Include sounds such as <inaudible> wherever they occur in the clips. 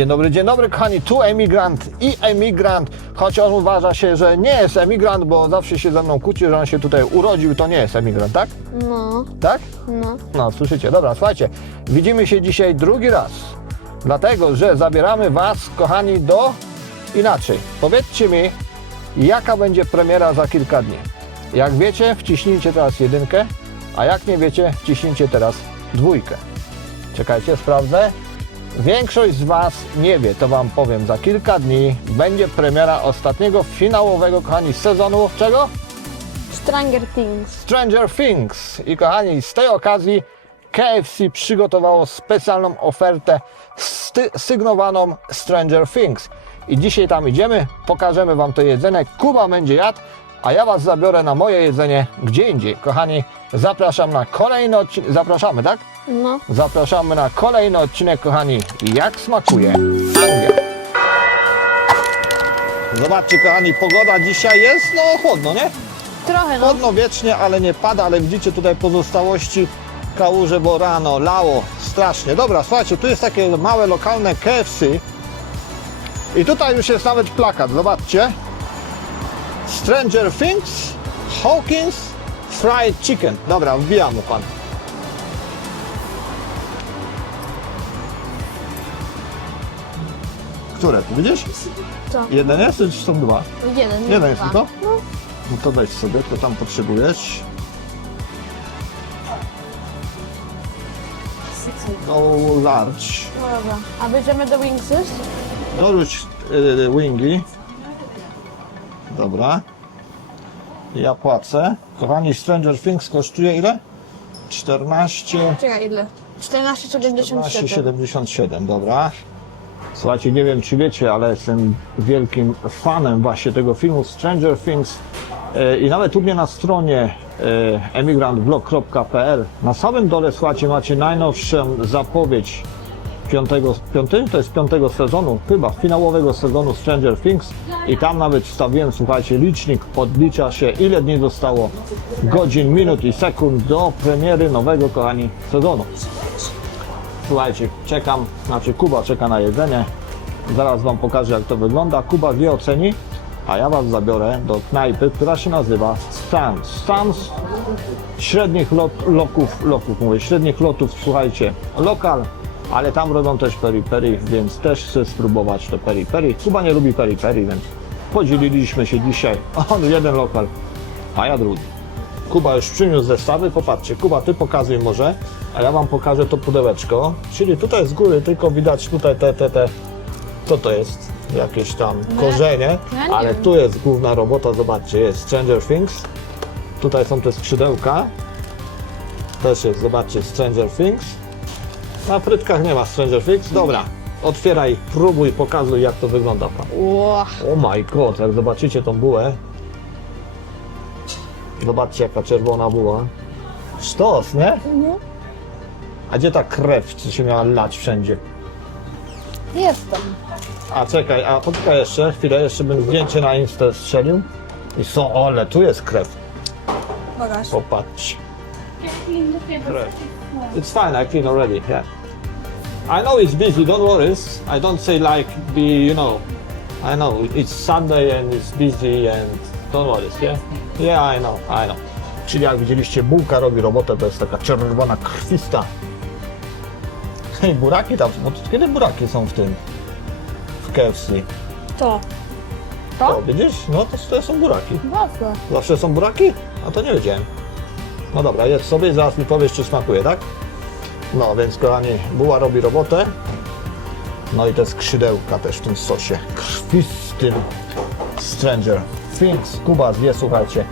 Dzień dobry, dzień dobry kochani, tu emigrant i emigrant, choć on uważa się, że nie jest emigrant, bo zawsze się ze mną kłóci, że on się tutaj urodził, to nie jest emigrant, tak? No, Tak? no. No, słyszycie. Dobra, słuchajcie, widzimy się dzisiaj drugi raz, dlatego, że zabieramy Was, kochani, do inaczej. Powiedzcie mi, jaka będzie premiera za kilka dni. Jak wiecie, wciśnijcie teraz jedynkę, a jak nie wiecie, wciśnijcie teraz dwójkę. Czekajcie, sprawdzę. Większość z Was nie wie, to Wam powiem, za kilka dni będzie premiera ostatniego finałowego, kochani, sezonu czego? Stranger Things. Stranger Things. I kochani, z tej okazji KFC przygotowało specjalną ofertę sygnowaną Stranger Things. I dzisiaj tam idziemy, pokażemy Wam to jedzenie. Kuba będzie jadł, a ja Was zabiorę na moje jedzenie gdzie indziej. Kochani, zapraszam na kolejny odcinek. Zapraszamy, tak? No. Zapraszamy na kolejny odcinek, kochani. Jak smakuje Anglia. Zobaczcie, kochani, pogoda dzisiaj jest, no chłodno, nie? Trochę, no. Chłodno wiecznie, ale nie pada, ale widzicie tutaj pozostałości kałuże, bo rano lało strasznie. Dobra, słuchajcie, tu jest takie małe lokalne KFC i tutaj już jest nawet plakat, zobaczcie. Stranger Things, Hawkins Fried Chicken. Dobra, wbijamy pan. Które, tu widzisz? Co? Jeden jest, czy są dwa? Jeden. Jeden jest dwa. tylko? No. No to weź sobie, to tam potrzebujesz. No large. No dobra. A bierzemy do Wingsys? Dorzuć y, wingi. Dobra. Ja płacę. Kochani, Stranger Things kosztuje ile? 14, Czekaj, ile? 14,77. 14,77, dobra. Słuchajcie, nie wiem czy wiecie, ale jestem wielkim fanem właśnie tego filmu Stranger Things E, i nawet u mnie na stronie e, emigrantblog.pl na samym dole, słuchajcie, macie najnowszą zapowiedź piątego, piąty? To jest piątego sezonu, chyba, finałowego sezonu Stranger Things i tam nawet wstawiłem, słuchajcie, licznik podlicza się, ile dni zostało godzin, minut i sekund do premiery nowego, kochani, sezonu. Słuchajcie, czekam, znaczy Kuba czeka na jedzenie. Zaraz Wam pokażę, jak to wygląda. Kuba wie oceni, a ja Was zabiorę do knajpy, która się nazywa Stans. Stans średnich lot, loków, loków mówię, średnich lotów, słuchajcie, lokal, ale tam robią też peri peri, więc też chcę spróbować to peri peri. Kuba nie lubi peri peri, więc podzieliliśmy się dzisiaj. <laughs> On jeden lokal, a ja drugi. Kuba już przyniósł zestawy, popatrzcie, Kuba ty pokazuj może, a ja wam pokażę to pudełeczko, czyli tutaj z góry tylko widać tutaj te, te, te, co to jest, jakieś tam korzenie, ja nie ale tu jest główna robota, zobaczcie, jest Stranger Things, tutaj są te skrzydełka, też jest, zobaczcie, Stranger Things, na frytkach nie ma Stranger Things, dobra, otwieraj, próbuj, pokazuj jak to wygląda pan. Ło. Oh my god, jak zobaczycie tą bułę. Zobaczcie jaka czerwona buła. Sztos, nie? A gdzie ta krew, co się miała lać wszędzie? Jestem. A czekaj, a poczekaj jeszcze, chwilę, jeszcze bym zdjęcie na Insta strzelił. I są, ole, tu jest krew. Pokaż. Popatrz. Krew. It's fine, I clean already, yeah. I know it's busy, don't worry. I don't say like be, you know. I know it's Sunday and it's busy and don't worry, yeah? Yeah, I know, I know. Czyli jak widzieliście, bułka robi robotę, to jest taka czerwona, krwista. Hej, buraki tam, bo to kiedy buraki są w tym? W KFC. To. O, To? widzisz? No to, to są buraki. Wafle. Zawsze są buraki? A to nie wiedziałem. No dobra, jedz sobie i zaraz mi powiesz, czy smakuje, tak? No, więc kochani, buła robi robotę. No i te skrzydełka też w tym sosie krwistym Stranger Things. Kuba zje, słuchajcie,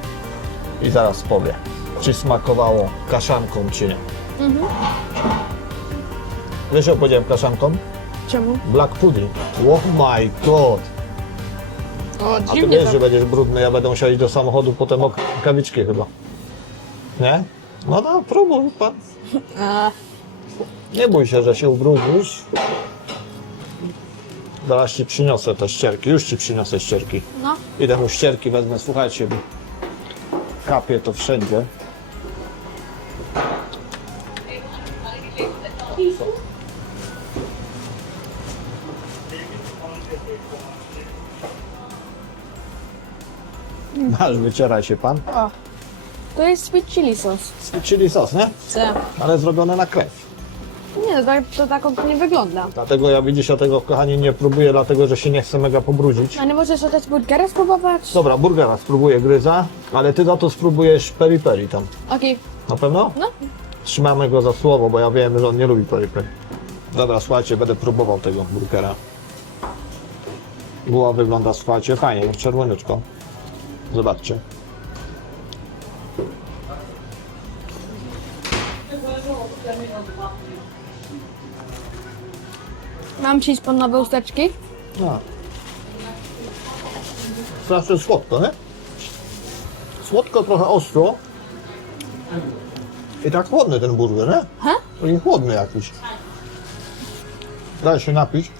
i zaraz powie, czy smakowało kaszanką, czy nie. Wiesz, jak powiedziałem kaszanką? Czemu? Black pudding. Oh my god! O, A ty dziwnie wiesz, to. że będziesz brudny, ja będę musiał iść do samochodu, potem kawiczki chyba. Nie? No no, próbuj, pan. Nie bój się, że się ubrudzisz. Zaraz ci przyniosę te ścierki, już ci przyniosę ścierki. no. Idę mu ścierki wezmę, słuchajcie, bo kapie to wszędzie. Masz, wyciera się pan. To jest sweet chili sos. Chili sos, nie? Co? Ale zrobione na krew. Nie, to tak, to tak ogólnie wygląda. Dlatego ja widzisz, ja tego kochani nie próbuję, dlatego że się nie chcę mega pobrudzić. A nie możesz dać burgera spróbować? Dobra, burgera spróbuję gryza, ale ty za to spróbujesz peri peri tam. Okej. Na pewno? No. Trzymamy go za słowo, bo ja wiem, że on nie lubi peri peri. Dobra, słuchajcie, będę próbował tego burgera. Buła wygląda, słuchajcie, fajnie, czerwoniutko. Zobaczcie. Mam ci pod nowe usteczki? No. Strasznie słodko, nie? Słodko, trochę ostro. I tak chłodny ten burger, nie? He? Taki chłodny jakiś. Daj się napić.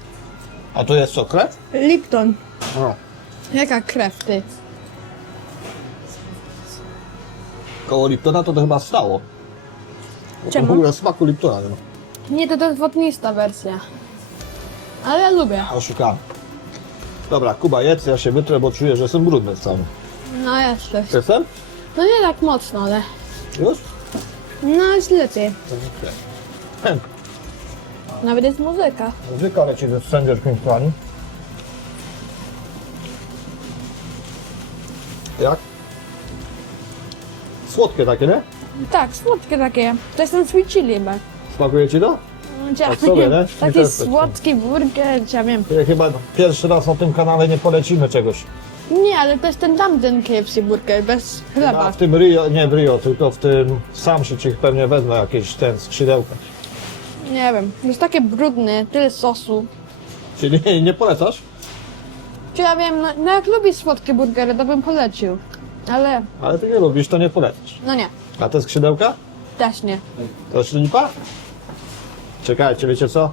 A to jest co, krew? Lipton. No. Jaka krew, ty? Koło Liptona to to chyba stało. Czemu? W ogóle smaku Liptona nie ma. Nie, to to jest wodnista wersja. Ale ja lubię. Oszukany. Dobra, Kuba, jedz, ja się wytrę, bo czuję, że jestem brudny w całym. No jeszcze. Jestem? No nie tak mocno, ale... Już? No jest lepiej. Chęt. Nawet jest muzyka. Muzyka leci ze Stranger Things Plani. Jak? Słodkie takie, nie? Tak, słodkie takie. To jest ten sweet chili chyba. Smakuje ci to? Cia- Tak sobie, nie? <laughs> Taki też tak słodki burger, ja wiem. Ja chyba pierwszy raz na tym kanale nie polecimy czegoś. Nie, ale to jest ten tamten KFC burger, bez A chleba. w tym Rio, nie w Rio, tylko w tym sam się ci pewnie wezmę jakieś ten skrzydełka. Nie wiem, jest takie brudne, tyle sosu. Czyli nie, nie polecasz? Czy ja wiem, no, no jak lubisz słodkie burgery, to bym polecił. Ale, Ale ty nie lubisz, to nie polecasz. no nie, A te skrzydełka? też nie. To jest lipa? Czekajcie, wiecie co?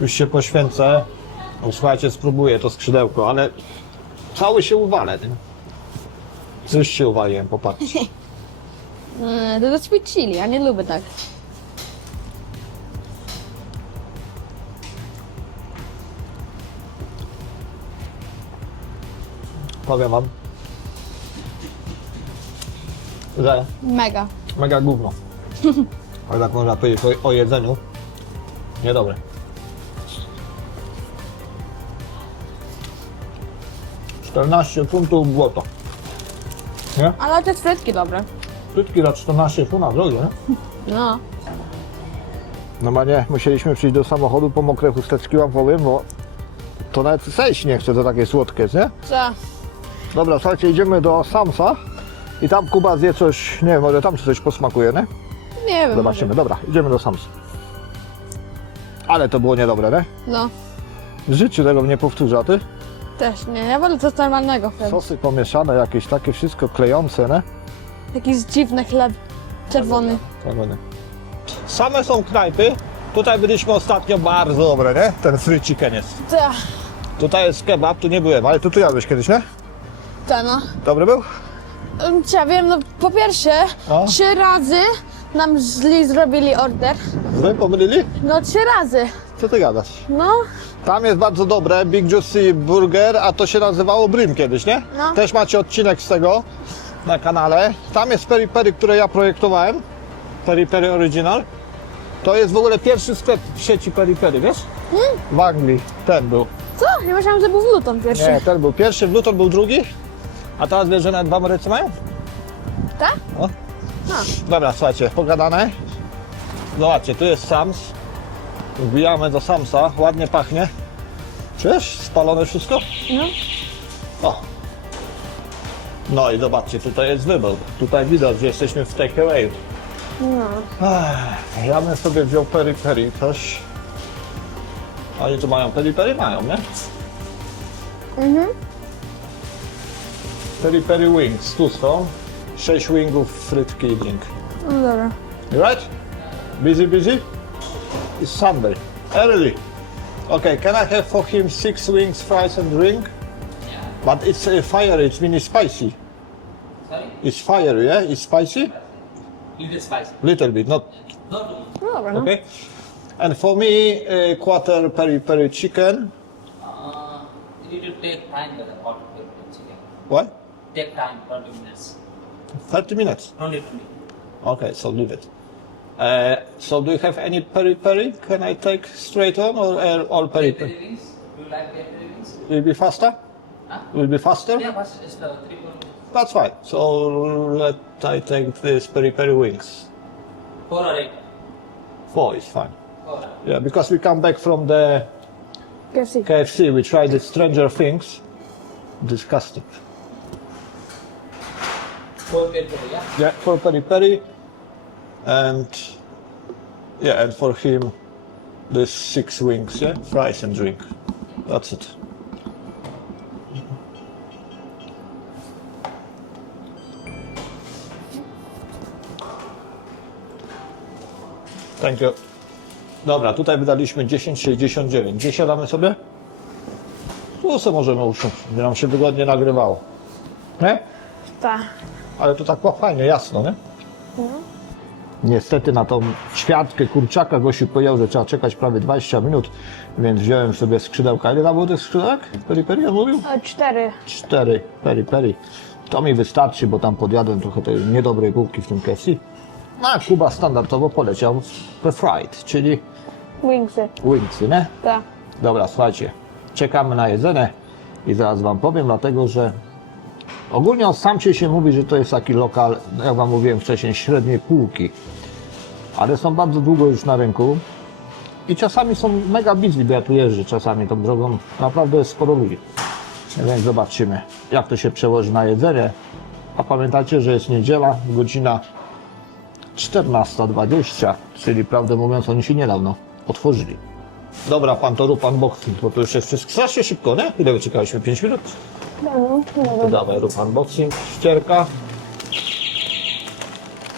Już się poświęcę. No, Słuchajcie, spróbuję to skrzydełko, ale cały się uwalę. Nie? Coś się uwaliłem, popatrzcie. <laughs> Mm, To jest sweet chili, ja nie lubię tak. Powiem wam, że Mega. mega gówno. <laughs> Ale tak można powiedzieć o, o jedzeniu. Niedobre. Czternaście funtów błoto. Nie? Ale te frytki dobre. Frytki za 14 funtów, drogie, nie? <laughs> No. Normalnie musieliśmy przyjść do samochodu po mokre chusteczki wam powiem, bo to nawet zejść nie chce, to takie słodkie, nie? Co? Dobra, słuchajcie, idziemy do Samsa i tam Kuba zje coś, nie wiem, może tam coś posmakuje, nie? Nie wiem. Zobaczymy, dobra, idziemy do Samsa. Ale to było niedobre, nie? No, W życiu tego nie powtórzę, a ty? też nie. Ja wolę coś normalnego chleb. Sosy pomieszane, jakieś takie wszystko klejące, nie? Jakiś dziwny chleb. Czerwony. Czerwony. Same są knajpy. Tutaj byliśmy ostatnio bardzo dobre, nie? Ten free chicken jest. Ta, Tutaj jest kebab, tu nie byłem, ale tu tu jadłeś kiedyś, nie? ta no. Dobry był? Ja wiem, no po pierwsze, O. trzy razy nam źli zrobili order. Wy pomylili? No trzy razy. Co ty gadasz? No, Tam jest bardzo dobre, Big Juicy Burger, a to się nazywało Brim kiedyś, nie? No. Też macie odcinek z tego na kanale. Tam jest Peri Peri, które ja projektowałem. Peri Peri Original. To jest w ogóle pierwszy sklep w sieci Peri Peri, wiesz? W Anglii. Ten był. co? Ja myślałam, że był w Luton pierwszy. Nie, ten był pierwszy, w Luton był drugi. A teraz wiesz, że nawet w Ameryce mają? Tak? No. Dobra, słuchajcie, pogadane. Zobaczcie, tu jest Sams. Wbijamy do Samsa, ładnie pachnie. Czujesz? Spalone wszystko? No. O. No i zobaczcie, tutaj jest wybór. Tutaj widać, że jesteśmy w takeaway. No. Ech, Ja bym sobie wziął peri peri coś. Oni tu mają peri peri? Mają, nie? Mhm. Peri peri wings, tu są. Sześć wingów, frytki i drink. No dobra. You right? Busy, busy? It's Sunday. Early. Okay, can I have for him six wings, fries and drink? But it's uh, fiery, it means spicy. Sorry? It's fiery, yeah? It's spicy? Little spicy. Little bit, not No, no. No dobra, no. okay. And for me, uh, quarter peri peri chicken. Uh, you need to take time with the hot pepper chicken. What? Take time, 20 minutes. 30 minutes. Only 20. Okay, so leave it. Uh, so do you have any peri peri? Can I take straight on or uh, all peri Peri peri? wings. Do you like peri wings? Will be faster? Huh? Will be faster? Yeah, first just uh, three, four. That's fine. So let I take this peri peri wings. Four or eight. Four is fine. Four. Yeah, because we come back from the KFC. KFC, we tried the Stranger Things. Disgusting. Four peri peri, yeah? Yeah, for peri peri, and yeah, and for him, this six wings, yeah, fries and drink. That's it. Thank you. Dobra, tutaj wydaliśmy 10,69. Gdzie siadamy sobie? Tu sobie możemy usiąść, gdzie nam się wygodnie nagrywało. Nie? Tak. Ale to tak fajnie, jasno, nie? Niestety na tą ćwiartkę kurczaka Gosiu powiedział, że trzeba czekać prawie 20 minut, więc wziąłem sobie skrzydełka. Ile tam było tych skrzydełek? Peri peri, on mówił? E, Cztery. Cztery peri peri. To mi wystarczy, bo tam podjadłem trochę tej niedobrej bułki w tym KFC. No a Kuba standardowo poleciał w fried, czyli Wingsy. wingsy, nie? Tak. Dobra, słuchajcie, czekamy na jedzenie i zaraz wam powiem, dlatego że ogólnie o Samcie się mówi, że to jest taki lokal, no jak wam mówiłem wcześniej, średniej półki, ale są bardzo długo już na rynku i czasami są mega busy, bo ja tu jeżdżę czasami tą drogą, naprawdę jest sporo ludzi. Więc zobaczymy, jak to się przełoży na jedzenie. A pamiętajcie, że jest niedziela, godzina 14.20, czyli prawdę mówiąc oni się niedawno otworzyli. Dobra, pan to rób unboxing, bo to już jest wszystko strasznie szybko, nie? Ile wyczekaliśmy? 5 minut? No, no, To dawaj, rób unboxing. Ścierka.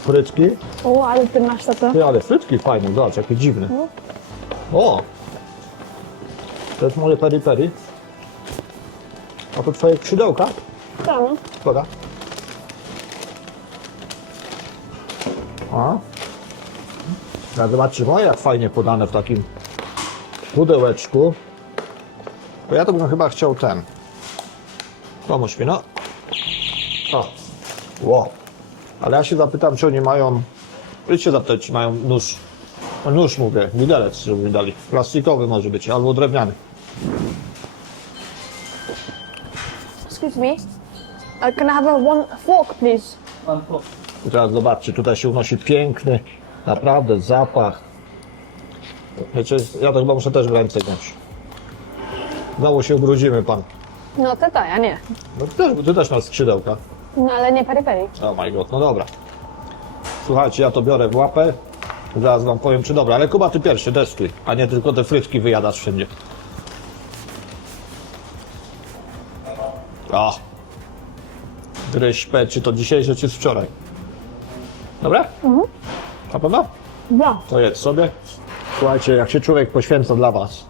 Frytki. O, ale ty masz to. Ty, ale frytki fajne, zobacz, jakie dziwne. O! To jest moje peri peri. A to twoje skrzydełka? Tak. Szkoda. A? Ja zobaczcie, o jak fajnie podane w takim pudełeczku. Bo ja to bym chyba chciał ten. Pomóż mi, no. O. Wow. Ale ja się zapytam, czy oni mają... Idźcie zapytać, czy mają nóż. O, nóż mówię, widelec, żeby mi dali. Plastikowy może być, albo drewniany. Excuse me. Uh, can I have a one fork, please? One four. I teraz zobaczcie, tutaj się unosi piękny, naprawdę zapach. Wiecie, ja to chyba muszę też w ręce wziąć. Znowu się ubrudzimy, pan. No, to tak, ja nie. No ty też, ty też masz skrzydełka. No, ale nie peri peri. Oh my god, no dobra. Słuchajcie, ja to biorę w łapę. Zaraz wam powiem, czy dobra, ale Kuba, ty pierwszy, destuj, a nie tylko te frytki wyjadasz wszędzie. O! Gryź P, czy to dzisiejsze, czy z wczoraj. Dobra? Mhm. Na pewno? Ja. To jedz sobie. Słuchajcie, jak się człowiek poświęca dla was,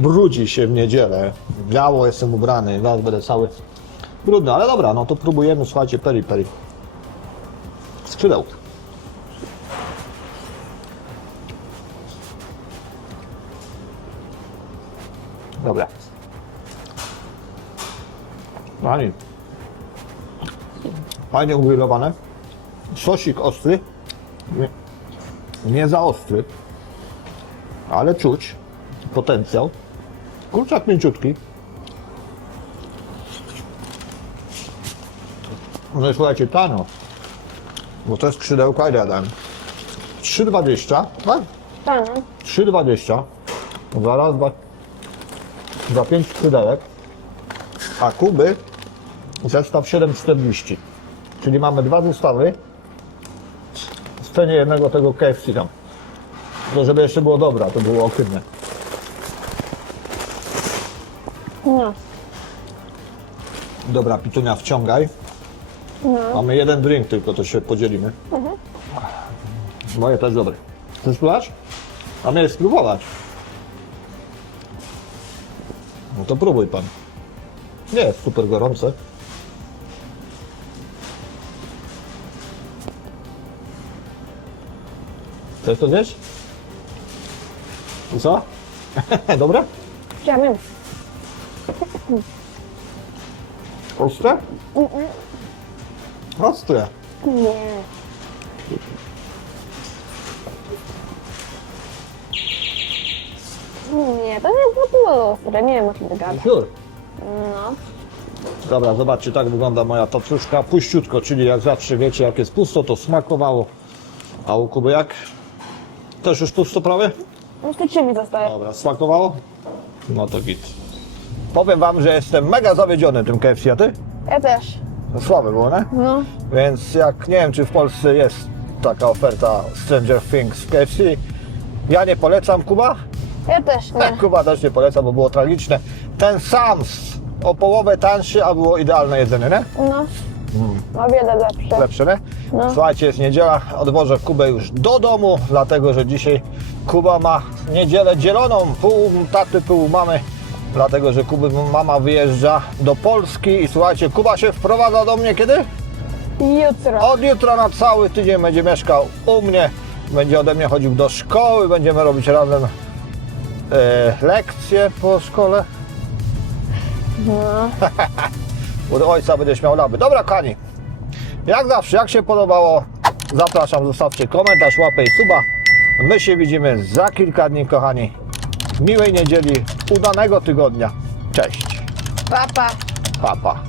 brudzi się w niedzielę, biało jestem ubrany, zaraz będę cały brudny, ale dobra, no to próbujemy, słuchajcie, peri peri. Skrzydełka. Dobra. Pani. Fajnie ugrillowane. Sosik ostry. Nie, nie za ostry, ale czuć potencjał. Kurczak mięciutki. No i słuchajcie, tano. Bo to jest skrzydełka, dałem? 3,20, tak? Tak. 3,20. Zaraz, dwa, za 5 skrzydełek. A kuby zestaw 7,40. Czyli mamy dwa zestawy w cenie jednego tego KFC tam. To żeby jeszcze było dobra, to było ohydne. No. Dobra, Pitunia, wciągaj. Mamy jeden drink tylko, to się podzielimy. Moje też dobre. Chcesz spróbować? A miałeś spróbować. No to próbuj pan. Nie jest super gorące. Chcesz to zjeść? I co? Dobra? Ja wiem. Ostre? Ostre. Nie. Nie, to nie ogóle ostre, nie wiem o czym ty gadasz. Sure. No. Dobra, zobaczcie, tak wygląda moja taczuszka. Puściutko, czyli jak zawsze wiecie, jak jest pusto, to smakowało. A u Kuby jak? Też już pusto prawie? Jeszcze trzy mi zostaje. Dobra, smakowało? No to git. Powiem wam, że jestem mega zawiedziony tym KFC, a ty? Ja też. Słabe było, nie? No. Więc jak nie wiem, czy w Polsce jest taka oferta Stranger Things w KFC. Ja nie polecam, Kuba? Ja też nie. <laughs> Kuba też nie poleca, bo było tragiczne. Ten Sams o połowę tańszy, a było idealne jedzenie, nie? No. O wiele lepsze. Lepsze, nie? No. Słuchajcie, jest niedziela, odwożę Kubę już do domu, dlatego że dzisiaj Kuba ma niedzielę dzieloną, pół taty, pół mamy, dlatego że Kuby mama wyjeżdża do Polski i słuchajcie, Kuba się wprowadza do mnie kiedy? Jutro. Od jutra na cały tydzień będzie mieszkał u mnie, będzie ode mnie chodził do szkoły, będziemy robić razem e, lekcje po szkole. No. <laughs> U ojca będziesz miał laby. Dobra, kochani. Jak zawsze, jak się podobało, zapraszam, zostawcie komentarz, łapę i suba. My się widzimy za kilka dni, kochani. Miłej niedzieli, udanego tygodnia. Cześć. Papa. Papa. Pa.